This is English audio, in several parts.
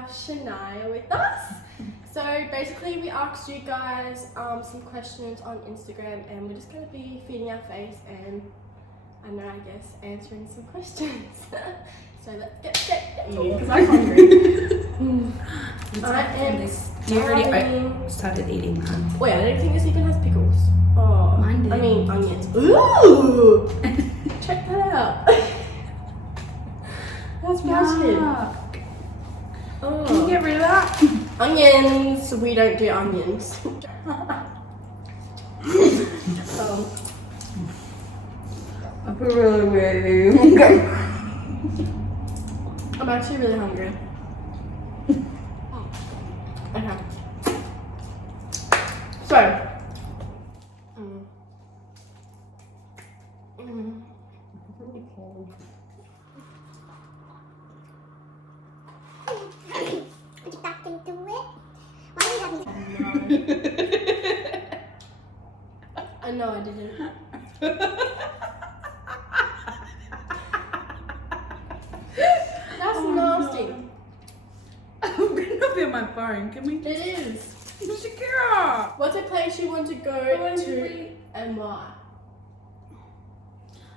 have Shania with us. So basically we asked you guys some questions on Instagram and we're just going to be feeding our face and I guess answering some questions. So let's get straight to it because I'm hungry. You already started eating that. Wait, I don't think this even has pickles. Oh, mine did. I mean onions. Ooh! Check that out. That's massive. Oh. Can you get rid of that? Onions. We don't do onions. I feel really hungry. I'm actually really hungry. Okay. So. Put it back into it. Why do you have me? I know I didn't. That's nasty. I'm gonna be on my phone. Can we? It is. Shakira! What's a place you want to go to and why?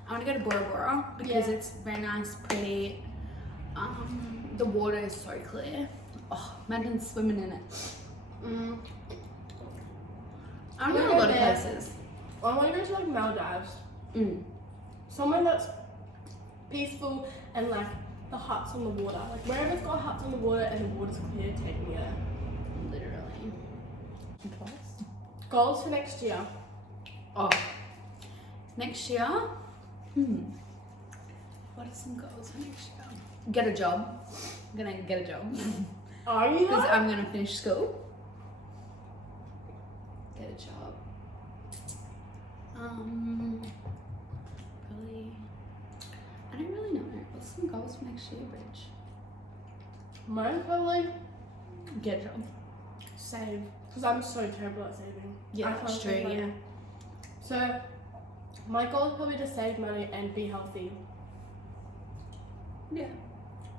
I want to go to Bora Bora because it's very nice, pretty. The water is so clear. Oh, imagine swimming in it. I don't know a lot of places. I want to go to like Maldives. Somewhere that's peaceful and like the huts on the water. Like wherever it's got huts on the water and the water's clear, take me there. Literally. Goals for next year. Oh. Next year? What are some goals for next year? Get a job. I'm gonna get a job. Are you? Because I'm gonna finish school. Get a job. Probably. I don't really know. What's some goals for next year, Bridge? Mine probably Get a job. save. Because I'm so terrible at saving. Yeah, I can't that's true, save money. yeah. So my goal is probably to save money and be healthy. Yeah.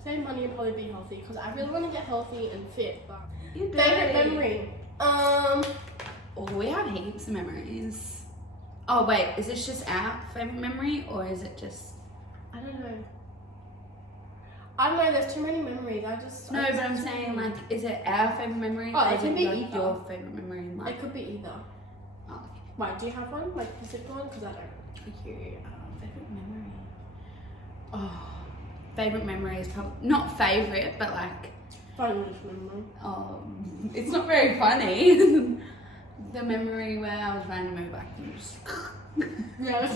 Save money and probably be healthy because I really want to get healthy and fit. But You favorite memory. Oh, we have heaps of memories. Oh wait, is this just our favorite memory or is it just? I don't know. I don't know. There's too many memories. No, but I'm saying like, is it our favorite memory? Oh, or it is can be like either. your favorite memory in life? It could be either. Oh, okay. Why? Do you have one? Like a specific one? Because I don't. Favorite memory. Oh, favorite memory is probably not favorite, but like, Funniest memory. it's not very funny. The memory where I was riding a motorbike and just. Yeah.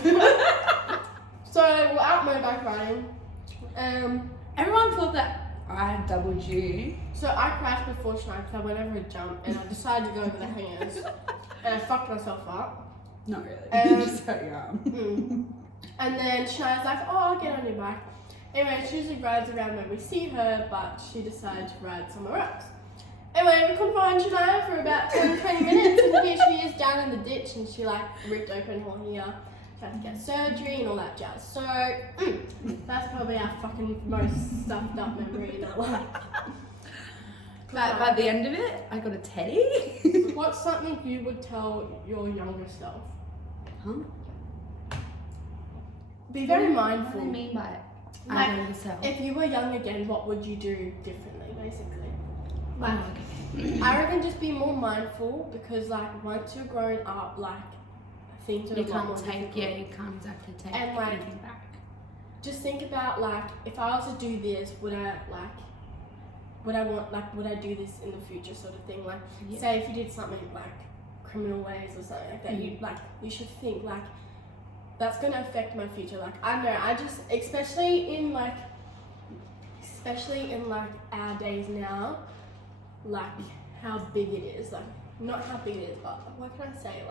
So we're out motorbike riding. Everyone thought that I had doubled you. So I crashed before Shania because I went over a jump and I decided to go over the hangers and I fucked myself up. Not really. You're just so young. And then Shania's like, oh, I'll get on your bike. Anyway, she usually rides around when we see her, but she decided to ride somewhere else. Anyway, we couldn't find Shania for about 10-20 minutes and here she is down in the ditch and she like ripped open her ear. She had to get surgery and all that jazz. So, that's probably our fucking most stuffed up memory in our life. But by the end of it, I got a teddy. What's something you would tell your younger self? Huh? Be very What do mindful. you mean by it? Like, I know yourself. If you were young again, what would you do differently, basically? Like, okay. I reckon just be more mindful because, like, once you're growing up, like, things are You a lot more can't take, difficult. you can't exactly take And, like, anything back. Just think about, like, if I was to do this, would I do this in the future, sort of thing? Like, Yeah. say if you did something like criminal ways or something like that, you should think like that's gonna affect my future. Like I know, especially in our days now, like how big it is. Like not how big it is, but what can I say?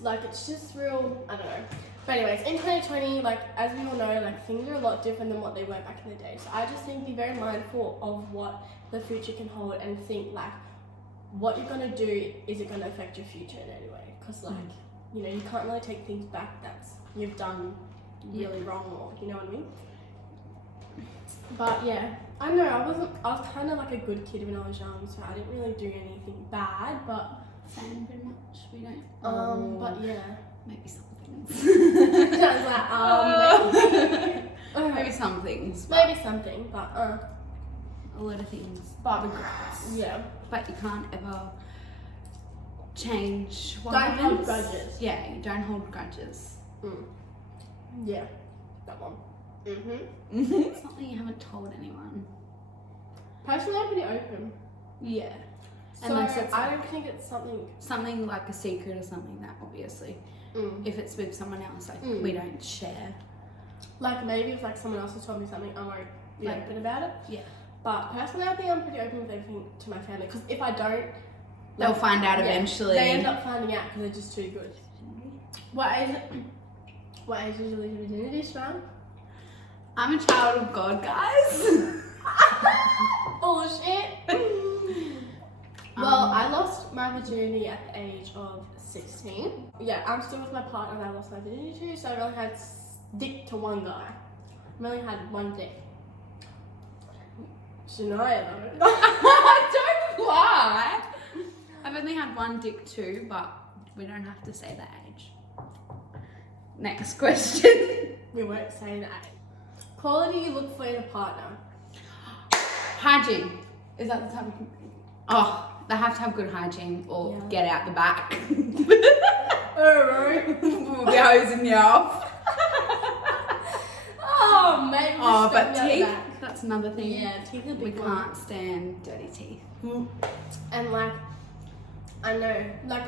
Like it's just real. I don't know. But anyways, in 2020, like as we all know, like things are a lot different than what they were back in the day. So I just think be very mindful of what the future can hold and think like what you're gonna do, is it gonna affect your future in any way? Because like you know, you can't really take things back you've done really wrong, or you know what I mean. But yeah, I know I was kind of like a good kid when I was young, so I didn't really do anything bad. But Same pretty much. We don't. but yeah, Maybe some I things. was like Maybe some things. But maybe something, but a lot of things. but Regrets. yeah, But you can't ever change what Don't happens. hold grudges. Yeah, you don't hold grudges. yeah, that one. It's something you haven't told anyone. Personally, I'm pretty open. Yeah. So Unless it's I don't think it's something. something like a secret or something that obviously, if it's with someone else, like we don't share. Like maybe if like someone else has told me something, I won't be Yeah. open about it. Yeah. But personally, I think I'm pretty open with everything to my family. Because if I don't, They'll like, find out yeah, eventually. They end up finding out because they're just too good. What age? What age did you lose your virginity, Shran? I'm a child of God, guys. Bullshit. Well, I lost my virginity at the age of 16. Yeah, I'm still with my partner that I lost my virginity to, so I really had dick to one guy. I only had one dick. Shania though. Don't lie. I've only had one dick too, but we don't have to say the age. Next question. We won't say that. Quality you look for in a partner. Hygiene. Is that the type of... Oh, they have to have good hygiene or get out the back. Alright. We'll be hosing you off. Oh, maybe. Oh, but step teeth, back. that's another thing. Yeah, teeth are We big one. can't stand dirty teeth. And like, I know, like,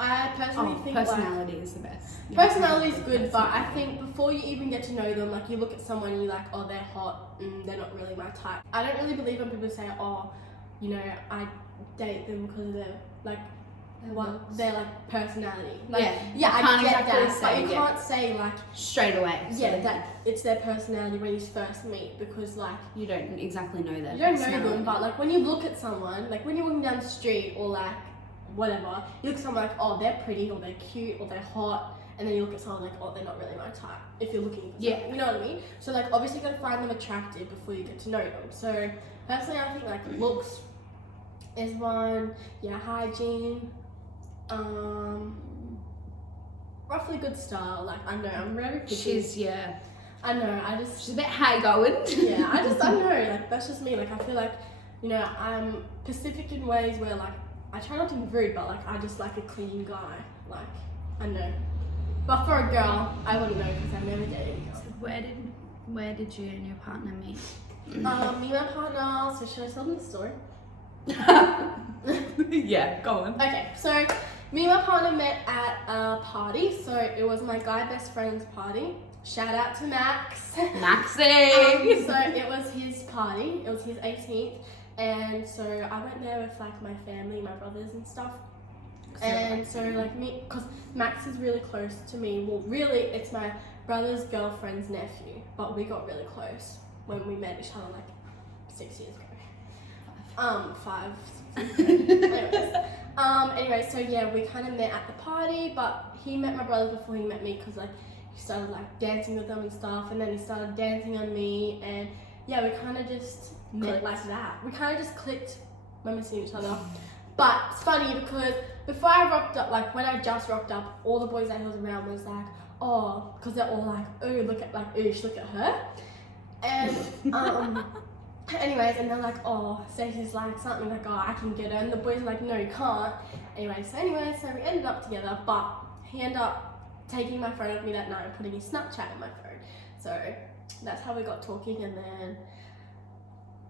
I personally think personality is the best. personality is good, but I think before you even get to know them, like you look at someone and you're like, oh, they're hot, they're not really my type. I don't really believe when people say, oh, you know, I date them because of their like their like personality. Like, Yeah, I can't get exactly that, say, but you yeah. can't say like Straight away. that it's their personality when you first meet because like You don't exactly know their you don't know personality. them, but like when you look at someone, like when you're walking down the street or like whatever, you look at someone like, oh, they're pretty or they're cute or they're hot, and then you look at someone like, oh, they're not really my type. If you're looking for someone, you know what I mean? So like obviously you gotta find them attractive before you get to know them. So personally, I think like looks is one. Yeah, hygiene. Roughly good style. Like I know I'm very picky. I know. She's a bit high going. Yeah, I don't know, like that's just me. Like I feel like, you know, I'm Pacific in ways where like I try not to be rude, but like I just like a clean guy. Like I know, but for a girl, I wouldn't know because I've never dated a girl. Where did you and your partner meet? Me and my partner. So should I tell them the story? Yeah, go on. Okay, so me and my partner met at a party. So it was my guy best friend's party. Shout out to Max. Maxie. So it was his party. It was his 18th. And so I went there with like my family, my brothers and stuff. And so like me, because Max is really close to me. Well, really, it's my brother's girlfriend's nephew. But we got really close when we met each other like 6 years ago. 5. Anyway, so yeah, we kind of met at the party, but he met my brother before he met me because like he started like dancing with them and stuff, and then he started dancing on me, and yeah, we kind of just met like that. We kind of just clicked when we seen each other. But it's funny because before I rocked up, like when I just rocked up, all the boys that he was around was like, oh, because they're all like, oh, look at like, oosh, look at her, and anyways, and they're like, oh, Stacey's like something like, oh, I can get her, and the boys are like, no, you can't. Anyway, so we ended up together, but he ended up taking my phone with me that night and putting his Snapchat in my phone. So that's how we got talking, and then,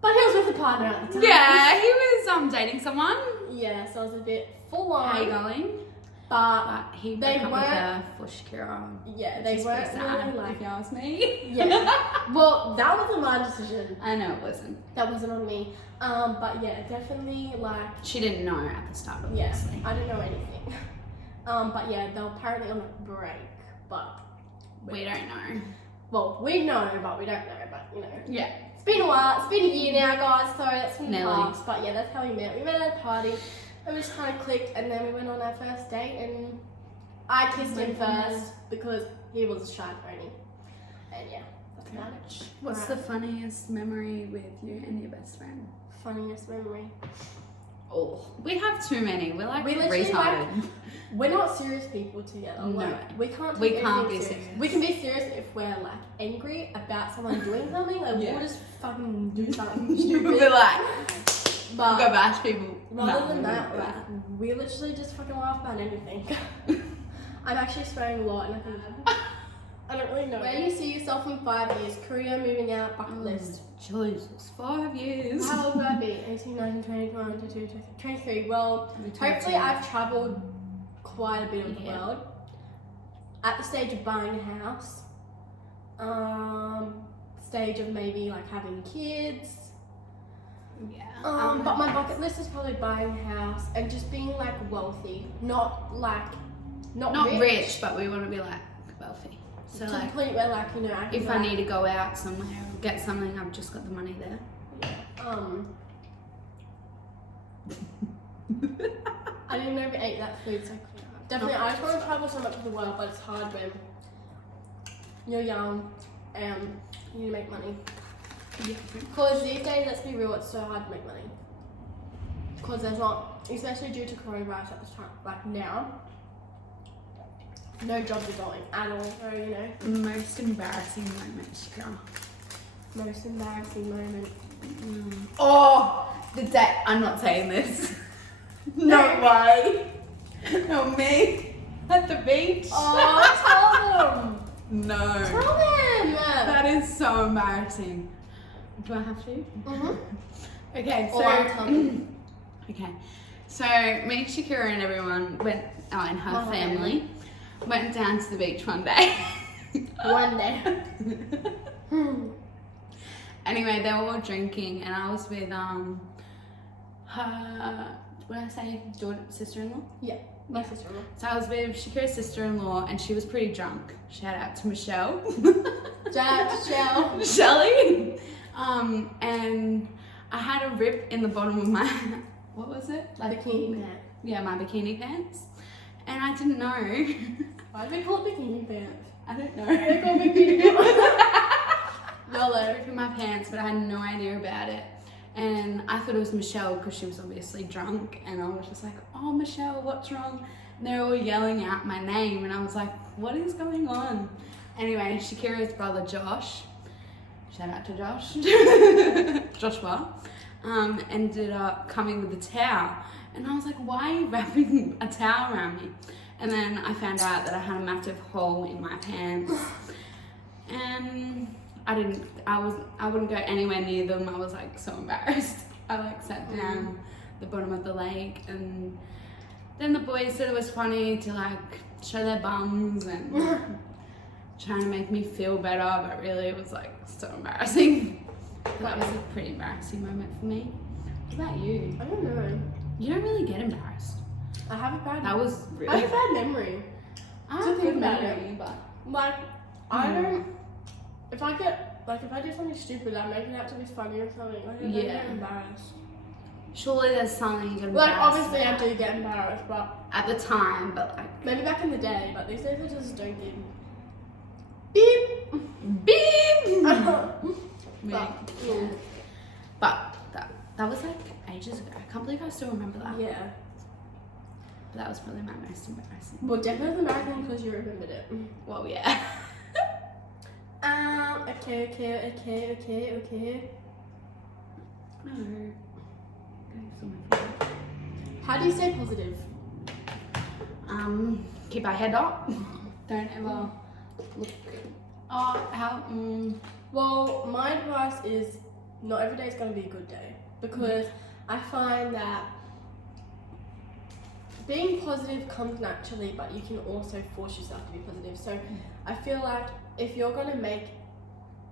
but he was with a partner at the time. Yeah, he was dating someone. Yeah, so it was a bit full on. How you going? But he they broke up with weren't- her for Shakira. yeah, they weren't really if like. you ask me. Yeah. Well, that wasn't my decision. I know it wasn't. That wasn't on me. But yeah, definitely like. She didn't know at the start, Yeah, obviously. I didn't know anything. But yeah, they're apparently on a break. But We don't know. well, we know, but we don't know. But you know, Yeah. it's been a while. It's been a year now, guys. So that's from the Nearly. past. But yeah, that's how we met. We met at a party, and we just kind of clicked, and then we went on our first date, and I kissed him Went from first because he was a shy pony, and yeah. Ouch. What's Right. the funniest memory with you and your best friend? Funniest memory? Oh, we have too many. We're like We literally, retarded. We're not serious people together. No. Like, we can't. We take can't anything be serious. serious. We can be serious if we're like angry about someone doing something. Like Yeah. we'll just fucking do something We're stupid. like, But go bash people. rather No, than we that, wouldn't do like we literally just fucking laugh about anything. I'm actually swearing a lot, and I think I don't really know. Where do you see yourself in 5 years? Career, moving out, bucket list. Jesus, 5 years. How old would I be? 18, 19, 20, 21, 22, 23. Well, hopefully I've travelled quite a bit of the Yeah. world. At the stage of buying a house. Stage of maybe like having kids. Yeah. But my bucket list is probably buying a house and just being like wealthy. Not not rich, but we want to be like wealthy. So To like, the point where like, you know, I can if I need to go out somewhere or get something, I've just got the money there. I didn't even know we ate that food so quick. Definitely, I just want to travel so much of the world, but it's hard when you're young and you need to make money. Yeah. Because these days, let's be real, it's so hard to make money. Because there's not, especially due to coronavirus at this time, like now, no jobs are going at all. So, you know, Most embarrassing moment, Shakira. most embarrassing moment. Oh, the day. I'm not saying this. No way. Not me. At the beach. Oh, tell them! No. Tell them! That is so embarrassing. Do I have to? Mm-hmm. Okay, so Or I'll tell them. okay, so me, Shakira, and everyone went, and her My family went down to the beach one day. One day. Anyway, they were all drinking, and I was with her. What did I say? Sister-in-law. Yeah, my sister-in-law. So I was with Shakira's sister-in-law, and she was pretty drunk. Shout out to Michelle. Shout out to Shell. Shelly. And I had a rip in the bottom of my, what was it? Bikini pants. Yeah, my bikini pants. And I didn't know. Why do they call it bikini pants? I don't know. They call it bikini pants. YOLO. Rip in my pants, but I had no idea about it. And I thought it was Michelle because she was obviously drunk. And I was just like, oh, Michelle, what's wrong? And they were all yelling out my name. And I was like, what is going on? Anyway, Shakira's brother, Josh, shout out to Josh, Joshua, ended up coming with a towel. And I was like, why are you wrapping a towel around me? And then I found out that I had a massive hole in my pants. And I wouldn't go anywhere near them. I was like so embarrassed. I like sat down at the bottom of the lake, and then the boys said it was funny to like show their bums and trying to make me feel better, but really it was like so embarrassing. That was a pretty embarrassing moment for me. What about you? I don't know. You don't really get embarrassed. I have a bad. That was I really. have a bad memory. I to have think good about memory, but Like, I don't. If I do something stupid, I make it out to be funny or something. Like, I don't Yeah. get embarrassed. surely there's something you get Like, embarrassed obviously, I about. do get embarrassed, but At the time, but like maybe back in the day. But these days, I just don't give. Beep. beep. But, Yeah. But that was like ages ago. I can't believe I still remember that. yeah. But that was probably my most embarrassing. Well, definitely embarrassing because you remembered it. Well, yeah. Okay. No. Going for my phone. How do you stay positive? Keep our head up. Don't ever look. Oh, how? Well, my advice is not every day is going to be a good day, because I find that being positive comes naturally, but you can also force yourself to be positive. So I feel like if you're going to make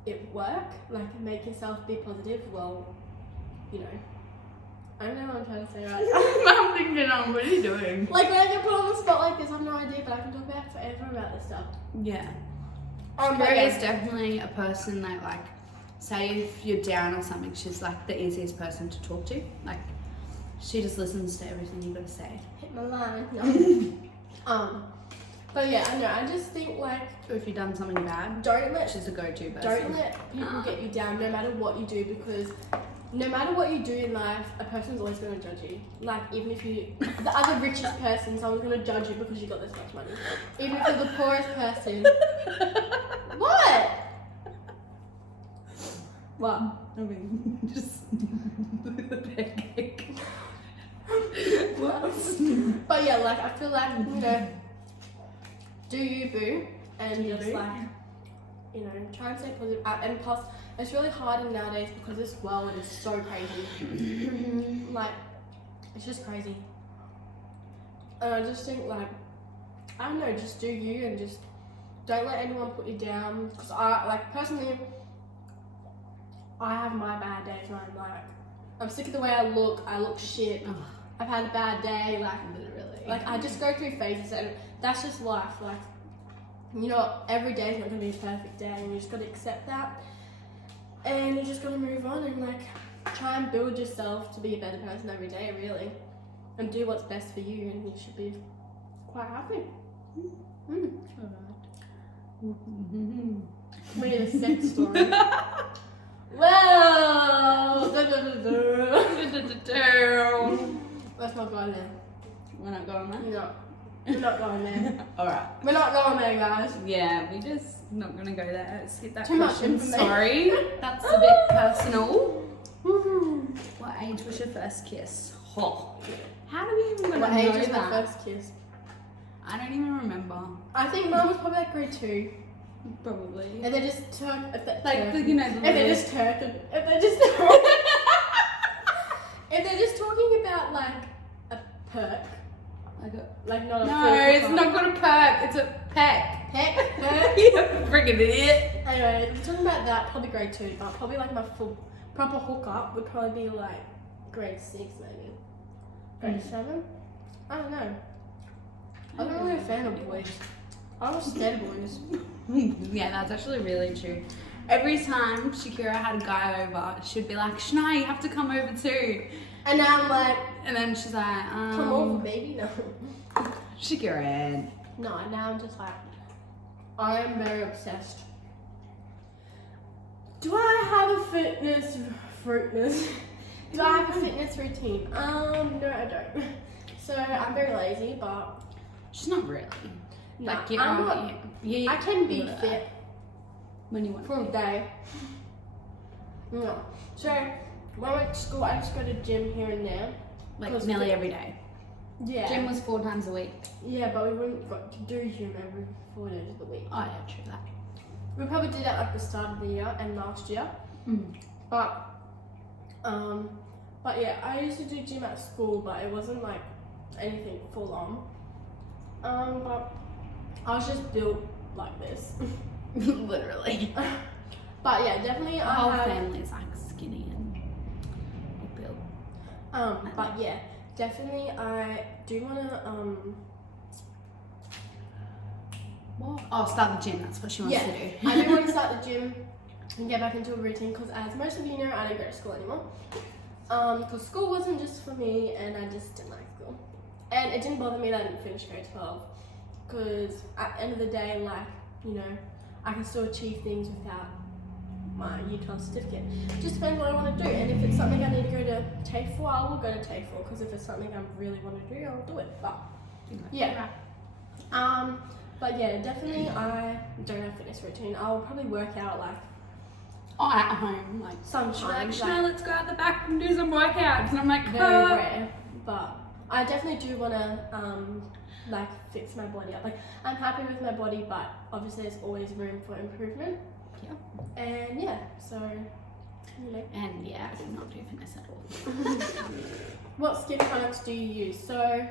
it work, like make yourself be positive, well, you know, I don't know what I'm trying to say right now. I'm thinking, what are you doing? Like when I get put on the spot like this, I have no idea, but I can talk about forever about this stuff. Yeah. But Mary yeah. is definitely a person that, like, say if you're down or something, she's like the easiest person to talk to. Like, she just listens to everything you gotta say. Hit my line. No. But yeah, I know. I just think like Or if you've done something bad, don't let she's a go-to person. don't let people get you down no matter what you do, because no matter what you do in life, a person's always going to judge you. Like, even if you, the other richest person, someone's going to judge you because you got this much money. Even if you're the poorest person. What? What? I mean, just the pancake. What? But yeah, like, I feel like, you know, do you, boo, and Do you, just boo? like, you know, try and stay positive. And plus, it's really hard nowadays because this world is so crazy. Like, it's just crazy. And I just think, like, I don't know, just do you and just don't let anyone put you down. Because I, like, personally, I have my bad days where I'm like, I'm sick of the way I look shit. Ugh. I've had a bad day, Literally. like I just go through phases, and that's just life. Like, you know, every day is not gonna be a perfect day, and you just gotta accept that, and you just gotta move on and like try and build yourself to be a better person every day, really, and do what's best for you, and you should be quite happy. Mm. We need a sex story. Well, let's not go there. We're not going there? No, we're not going there. Alright. We're not going there, guys. Yeah, we just not gonna go there. Skip that Too much question. information. Sorry. That's a bit personal. What age was your first kiss? Oh. How do we even What know age was that? my first kiss? I don't even remember. I think mine was probably like grade 2. Probably. And they just took, Like, you know, the if they're little- just turking, if they're just, if they're just talking about like a perk, like not a No, full it's perk. not got a perk. It's a peck. Perk. You friggin' idiot. Anyway, I'm talking about that, probably grade 2, but probably like my full proper hookup would probably be like grade 6 maybe. Grade 7? I don't know. I'm not really a fan of boys. I was scared of boys. Yeah, that's actually really true. Every time Shakira had a guy over, she'd be like, Shania, you have to come over too. And now I'm like, And then she's like, come over, baby. No. Shakira. No, now I'm just like, I am very obsessed. Do I have a fitness Do I have a fitness routine? No, I don't. So I'm very lazy, but She's not really. no, Like, you I'm know, not. you, I can be fit when you want. for a day. No. So when I went to school, I just go to gym here and there. Like Cause nearly fit- every day. Yeah. Gym was 4 times a week. Yeah, but we wouldn't got to do gym every 4 days of the week. Oh yeah, true that. We probably did that at the start of the year and last year. But yeah, I used to do gym at school, but it wasn't like anything full on. But I was just built like this. Literally. But yeah, definitely Our whole I have. family's like skinny and built. But yeah, definitely I do wanna What? Oh, start the gym. That's what she wants to do. I do want to start the gym and get back into a routine because, as most of you know, I don't go to school anymore. Because school wasn't just for me, and I just didn't like school. And it didn't bother me that I didn't finish grade 12, because at the end of the day, like, you know, I can still achieve things without my year 12 certificate. Just depends what I want to do, and if it's something I need to go to TAFE for, I will go to TAFE for, because if it's something I really want to do, I'll do it. But yeah. But yeah, definitely I don't have a fitness routine. I'll probably work out like Oh, at home, like sometimes, Shana, let's go out the back and do some workouts. And I'm like, very rare. But I definitely do want to like fix my body up. Like, I'm happy with my body, but obviously there's always room for improvement. Yeah. And yeah, so you know. And yeah, I do not do fitness at all. What skin products do you use? So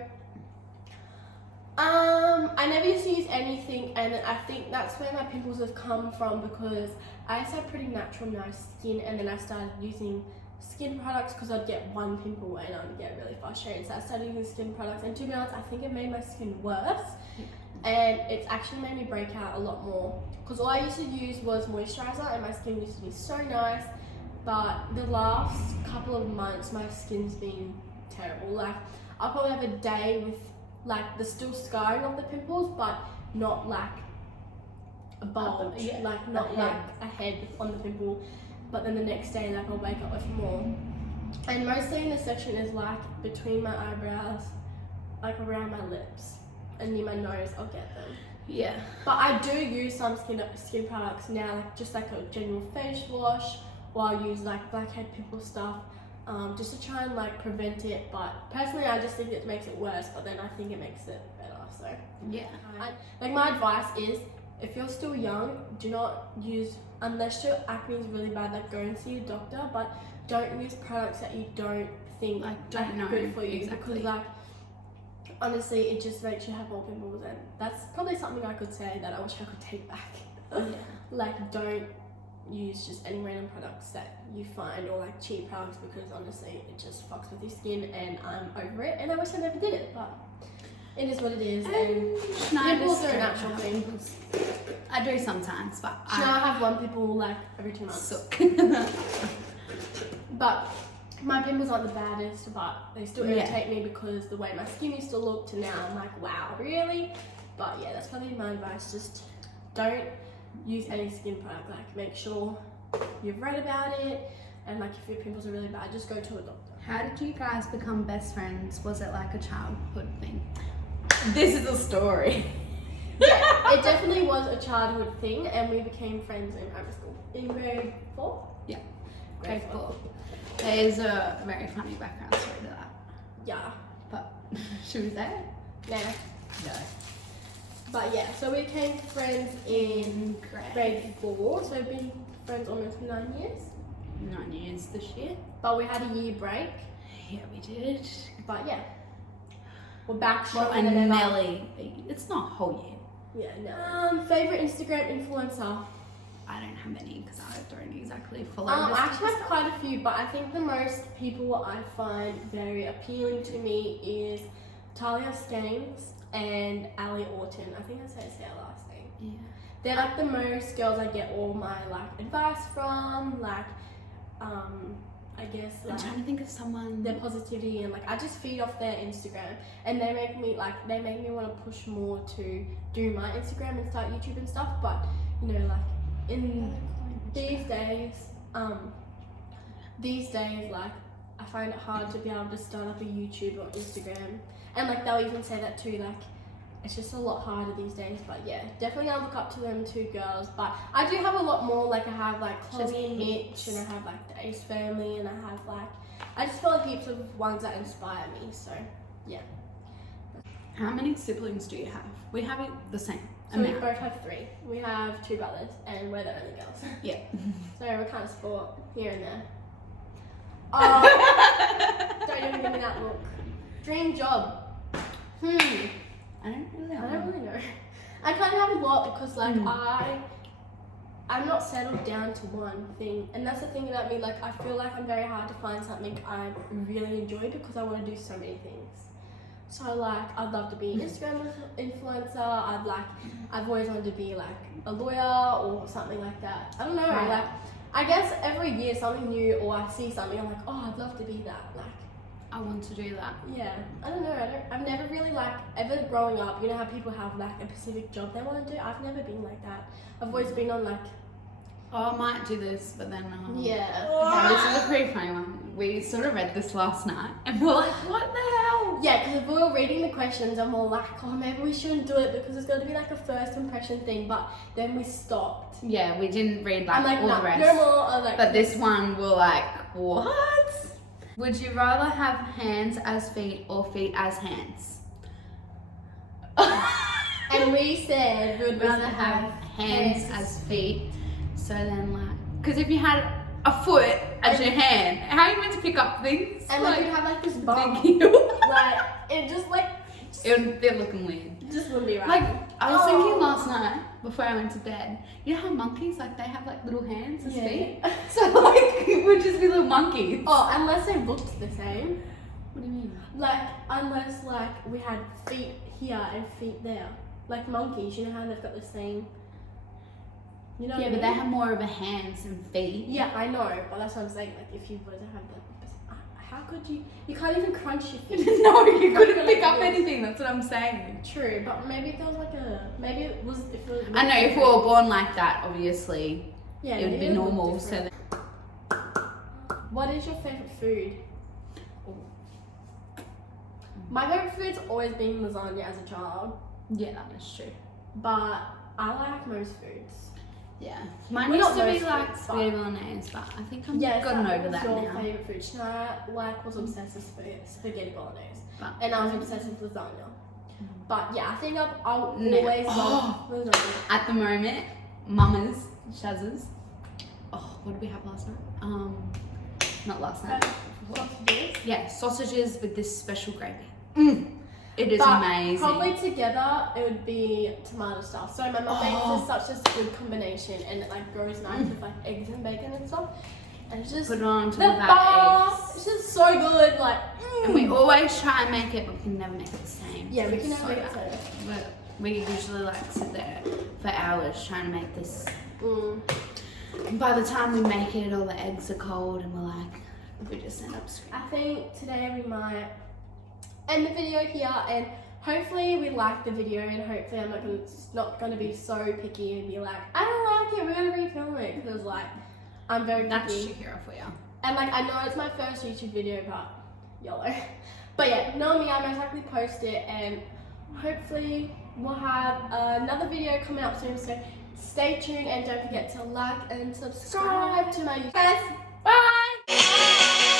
I never used to use anything, and I think that's where my pimples have come from, because I used to have pretty natural, nice skin, and then I started using skin products because I'd get one pimple and I'd get really frustrated. So I started using skin products, and to be honest, I think it made my skin worse, and it's actually made me break out a lot more. Because all I used to use was moisturizer, and my skin used to be so nice, but the last couple of months my skin's been terrible. Like, I'll probably have a day with like the still scarring of the pimples, but not like a bulge, Yeah, like not a head. like a head on the pimple, but then the next day like I'll wake up with more. And mostly in this section is like between my eyebrows, like around my lips and near my nose. I'll get them. Yeah. But I do use some skin products now, like just like a general face wash, or I'll use like blackhead pimple stuff, just to try and like prevent it. But personally, I just think it makes it worse. But then I think it makes it better. So Yeah. like my advice is, if you're still young, do not use, unless your acne is really bad, like go and see a doctor. But don't use products that you don't think Like, don't are know good for you, exactly. because like honestly, it just makes you have more pimples, and that's probably something I could say that I wish I could take back. Yeah. Like, don't use just any random products that you find, or like cheap products, because honestly, it just fucks with your skin, and I'm over it, and I wish I never did it, but it is what it is. And pimples are a natural thing. I do sometimes, but So now I have one pimple like every 2 months. suck. But my pimples aren't the baddest, but they still Yeah. irritate me because the way my skin used to look to now, I'm like, wow, really? But yeah, that's probably my advice. Just don't use any skin product. Like, make sure you've read about it, and like if your pimples are really bad, just go to a doctor. How did you guys become best friends? Was it like a childhood thing? This is a story. Yeah, it definitely was a childhood thing, and we became friends in primary school. In grade 4? Yeah. Grade Okay, 4. cool. There's a very funny background story to that. Yeah. But should we say it? Yeah. No. But yeah, so we became friends in grade 4, so we've been friends almost 9 years. 9 years this year. But we had a year break. Yeah, we did. But yeah, we're back Well, stronger and than ever. Nelly, it's not a whole year. Yeah, no. Favorite Instagram influencer? I don't have any because I don't exactly follow I this actually stuff. have quite a few, but I think the most people I find very appealing to me is Talia Skanes and Ali Orton. I think that's how you say her last name. Yeah. They're like the most girls I get all my like advice from, like I guess I'm like trying to think of someone. their positivity, and like I just feed off their Instagram, and they make me want to push more to do my Instagram and start YouTube and stuff. But you know, like in these days, like I find it hard to be able to start up a YouTube or Instagram, and like they'll even say that too, like it's just a lot harder these days. But yeah, definitely I look up to them two girls. But I do have a lot more, like I have like Chloe and Mitch, and I have like the Ace family, and I have like, I just feel like heaps of ones that inspire me. So yeah, How many siblings do you have? We have it the same so we amount. both have 3. We have 2 brothers, and we're the only girls. Yeah. So we're kind of sport here and there. Oh, don't even give me that look. Dream job. I don't really I know. don't really know. I kind of have a lot because like I'm not settled down to one thing, and that's the thing about me. Like I feel like I'm very hard to find something I really enjoy because I want to do so many things. So like I'd love to be an Instagram influencer. I've always wanted to be like a lawyer or something like that. I don't know. Right. Like I guess every year something new, or I see something, I'm like, oh, I'd love to be that. Like. I want to do that. Yeah, I don't know. I've never really ever growing up. You know how people have like a specific job they want to do. I've never been like that. I've always been on like. Oh, I might do this, but then. Yeah. Okay, this is a pretty funny one. We sort of read this last night, and we're like, what the hell? Yeah, because if we were reading the questions, I'm all like, oh, maybe we shouldn't do it because it's going to be like a first impression thing. But then we stopped. Yeah, we didn't read like, I'm like, all no, the rest. no more. I'm like, But this one, we're like, what? Would you rather have hands as feet or feet as hands? and we said we would Rather have hands as feet. So then, like, because if you had a foot as your hand, how are you meant to pick up things? And like you'd have like this bump. big heel. Like it just like It would be looking weird. just wouldn't be right. Like, I was thinking last night before I went to bed, you know how monkeys, like, they have like little hands as feet? So, like, it would just be little monkeys. Oh, unless they looked the same. What do you mean? Like, unless, like, we had feet here and feet there. Like monkeys, you know how they've got the same... You know Yeah, what I but mean? they have more of a hands and feet. Yeah, I know, but that's what I'm saying. Like, if you were to have the... how could you? You can't even crunch your fingers. No, you couldn't Like pick up this. anything. That's what I'm saying. True, but maybe if there was like a maybe it was if it was. I know if we were born like that, obviously yeah, it would maybe be look normal. So different. What is your favorite food? My favorite food's always been lasagna as a child, yeah, that is true. but I like most foods. Yeah, mine Well, used not to be most like foods, spaghetti bolonaise, but I think I've gotten over that your now. favorite food. Shania was obsessed with spaghetti bolognese, But and I was obsessed with lasagna. But yeah, I think I'll No. always love lasagna. at the moment, Mama's, Shaz's. Oh, what did we have last night? Not last night. Sausages. Yeah, sausages with this special gravy. It is But amazing. probably together it would be tomato stuff. So my mum makes this such a good combination, and it like goes nice with like eggs and bacon and stuff. And it's just Put it on top the of our best. eggs. It's just so good. Like And we always try and make it, but we can never make it the same. yeah, we It's can have so it. bad. So. But we usually like sit there for hours trying to make this. And by the time we make it, all the eggs are cold, and we're like, we just end up screaming. I think today we might end the video here, and hopefully we like the video, and hopefully I'm not gonna be so picky and be like, I don't like it, we're gonna refilm it, because like I'm very That's picky. Shakira for you. And like I know it's my first YouTube video, but YOLO. But yeah, knowing me, I most likely post it, and hopefully we'll have another video coming up soon. So stay tuned, and don't forget to like and subscribe to my YouTube. Guys, bye.